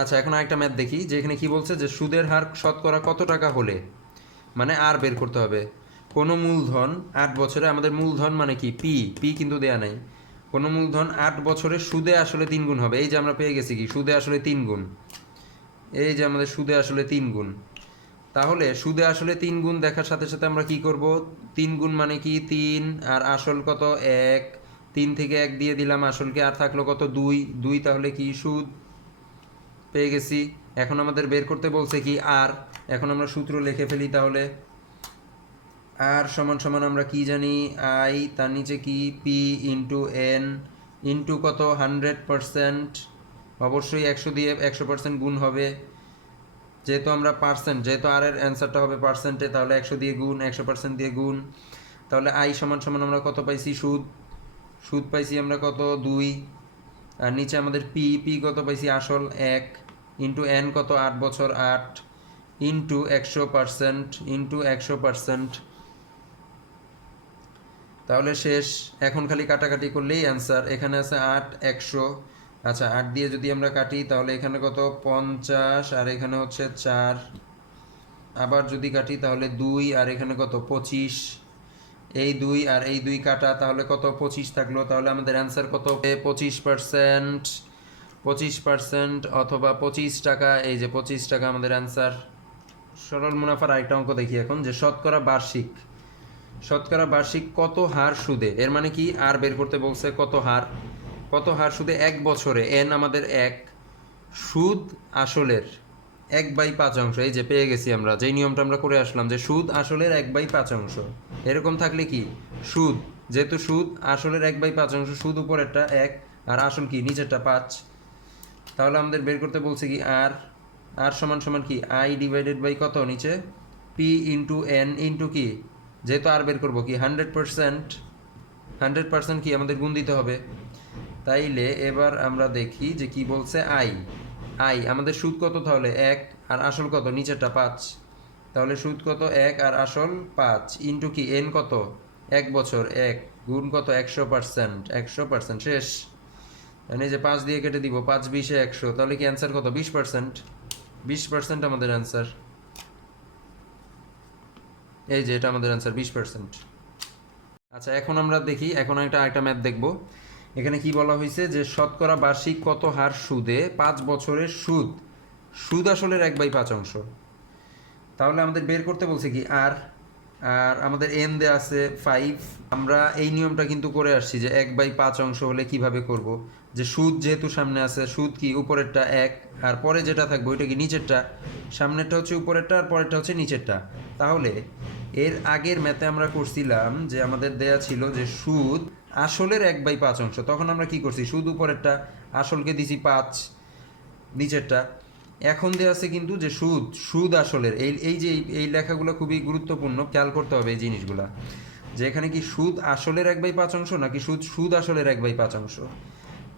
আচ্ছা, এখন আরেকটা ম্যাথ দেখি যে এখানে কি বলছে যে সুদের হার শতকরা কত টাকা হলে, মানে আর বের করতে হবে। কোনো মূলধন 8 বছরে, আমাদের মূলধন মানে কি পি, পি কিন্তু দেয়া নাই। কোনো মূলধন 8 বছরে সুদে আসলে 3 গুণ হবে। এই যে আমরা পেয়ে গেছি কি সুদে আসলে 3 গুণ, এই যে আমাদের সুদে আসলে 3 গুণ। তাহলে সুদে আসলে 3 গুণ দেখার সাথে সাথে আমরা কি করব, 3 গুণ মানে কি 3, আর আসল কত 1, 3 থেকে 1 দিয়ে দিলাম আসলকে, আর থাকলো কত 2, 2 তাহলে কি সুদ পেয়ে গেছি। এখন আমাদের বের করতে বলছে কি আর, এখন আমরা সূত্র লিখে ফেলি তাহলে। আর সমান সমান আমরা কি জানি, আই তার নিচে কি পি ইন্টু এন ইন্টু কত 100%, অবশ্যই 100 দিয়ে 100% গুণ হবে, যেহেতু আমরা পার্সেন্ট, যেহেতু আর এর অ্যান্সারটা হবে পার্সেন্টে, তাহলে 100 দিয়ে গুণ, 100% দিয়ে গুণ। তাহলে আই সমান সমান আমরা কত পাইছি, সুদ, সুদ পাইছি আমরা কত 2, আর নিচে আমাদের পি, পি কত পাইছি আসল 1, ইন্টু এন কত 8 বছর 8, ইন্টু 100%, ইন্টু 100%। তাহলে শেষ। এখন খালি কাটাকাটি করলেই অ্যান্সার। এখানে আছে 8, 100। আচ্ছা, 8 দিয়ে যদি আমরা কাটি তাহলে এখানে কত 50, আর এখানে হচ্ছে 4। আবার যদি কাটি তাহলে 2, আর এখানে কত 25। এই 2 আর এই 2 কাটা, তাহলে কত 25 থাকলো। তাহলে আমাদের অ্যান্সার কত, 25%, 25% অথবা 25 টাকা। এই যে 25 টাকা আমাদের অ্যান্সার। সরল মুনাফার আরেকটা অঙ্ক দেখি এখন, যে শতকরা বার্ষিক, শতকরা বার্ষিক কত হার সুদে, এর মানে কি আর বের করতে বলছে কত হার, কত হার সুদে 1 বছরে, এন আমাদের 1, সুদ আসলের 1/5 এই যে পেয়ে গেছি আমরা, যেই নিয়মটা আমরা করে আসলাম যে সুদ আসলের 1/5। এরকম থাকলে কি সুদ, যেহেতু সুদ আসলের 1/5, সুদ উপরেরটা 1 আর আসল কি নিচেরটা 5। তাহলে আমাদের বের করতে বলছে কি আর, আর সমান সমান কি আই ডিভাইডেড বাই কত নিচে পি ইন্টু এন ইন্টু কি, যেহেতু আর বের করবো কি 100%, 100% কি আমাদের গুণ দিতে হবে। তাইলে এবার আমরা দেখি যে কি বলছে, আই, আই আমাদের সুদ কত তাহলে 1, আর আসল কত নিচেরটা 5। তাহলে সুদ কত 1 আর আসল 5, ইন্টু কি এন কত 1 বছর 1, গুণ কত 100%, 100% শেষ। মানে যে 5 দিয়ে কেটে দিব, 5 20 100, তাহলে কি অ্যান্সার কত 20%, 20% আমাদের অ্যান্সার। এই যে এটা আমাদের অ্যান্সার 20%। আচ্ছা, এখন আমরা দেখি, এখন আরেকটা ম্যাথ দেখব। এখানে কি বলা হয়েছে যে শতকরা বার্ষিক কত হার সুদে 5 বছরের সুদ, সুদ আসলের 1/5। তাহলে আমাদের বের করতে বলছে কি আর, আর আমাদের এন দেয়া আছে 5। আমরা এই নিয়মটা কিন্তু করে আসছি যে 1/5 হলে কিভাবে করব, যে সুদ যেহেতু সামনে আছে, সুদ কি উপরেরটা 1, আর পরে যেটা থাকবে ওইটা কি নিচেরটা, সামনেরটা হচ্ছে উপরেরটা আর পরেরটা হচ্ছে নিচেরটা। তাহলে এর আগের ম্যাথে আমরা করছিলাম যে আমাদের দেয়া ছিল যে সুদ আসলের 1/5, তখন আমরা কি করছি, সুদ উপরেরটা, আসলকে দিছি 5, নিচেরটা। এখন দেওয়া আছে কিন্তু যে সুদ, সুদ আসলের এই এই যে এই লেখাগুলো খুবই গুরুত্বপূর্ণ, খেয়াল করতে হবে এই জিনিসগুলা, যে এখানে কি সুদ আসলের 1/5 নাকি সুদ সুদ আসলের 1/5।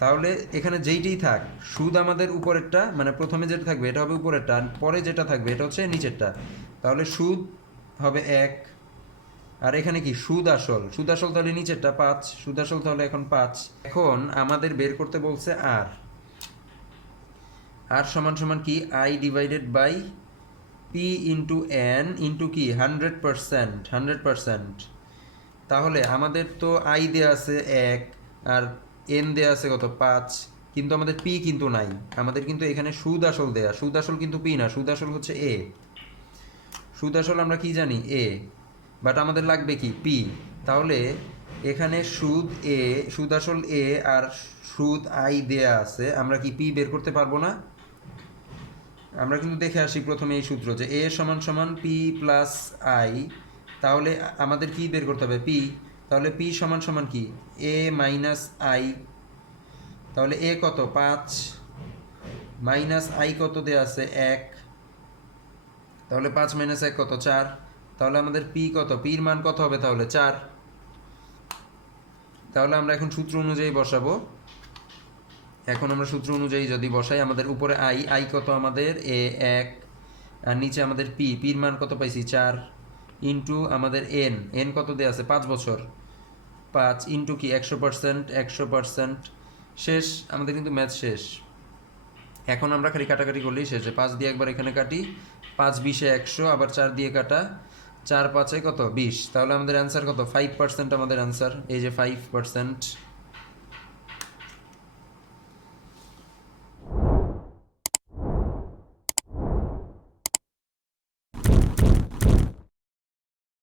তাহলে এখানে যেইটাই থাক, সুদ আমাদের উপরেরটা, মানে প্রথমে যেটা থাকবে এটা হবে উপরেরটা, আর পরে যেটা থাকবে এটা হচ্ছে নিচেরটা। তাহলে সুদ হবে 1, আর এখানে কি সুদ আসল, সুদ আসল তাহলে নিচেরটা 5, সুদ আসল তাহলে এখন 5। এখন আমাদের বের করতে বলছে আর, আর সমান সমান কি I divided by P into N into কি 100%, 100%। তাহলে আমাদের তো আই দেয়া আছে 1, আর এন দেয়া আছে কত 5, কিন্তু আমাদের পি কিন্তু নাই। আমাদের কিন্তু এখানে সুদ আসল দেয়া, সুদ আসল কিন্তু পি না, সুদ আসল হচ্ছে এ, সুদ আসল আমরা কি জানি এ, বাট আমাদের লাগবে কি পি। তাহলে এখানে সুদ এ, সুদ আসল এ, আর সুদ আই দেয়া আছে, আমরা কি পি বের করতে পারবো না? আমরা কিন্তু দেখে আসি প্রথমে এই সূত্র যে এ সমান সমান পি প্লাস আই। তাহলে আমাদের কি বের করতে হবে পি। তাহলে পি সমান সমান কি এ মাইনাস আই। তাহলে এ কত 5, মাইনাস আই কত দেওয়া আছে 1, তাহলে 5 মাইনাস 1 কত 4। তাহলে আমাদের পি কত, পির মান কত হবে তাহলে 4। তাহলে আমরা এখন সূত্র অনুযায়ী বসাবো। এখন আমরা সূত্র অনুযায়ী যদি বসাই, আমাদের উপরে আই, আই কত আমাদের এ 1, আর নিচে আমাদের পি, পির মান কত পাইছি 4, ইন্টু আমাদের এন, এন কত দেওয়া আছে 5 বছর 5, ইন্টু কি 100%, 100%। শেষ, আমাদের কিন্তু ম্যাথ শেষ। এখন আমরা খালি কাটাকাটি করলেই শেষে 5 দিয়ে একবার এখানে কাটি, 5 20 100, আবার 4 দিয়ে কাটা, 4 5 কত 20, তাহলে আমাদের অ্যান্সার কত 5% আমাদের অ্যান্সার, এই যে 5%।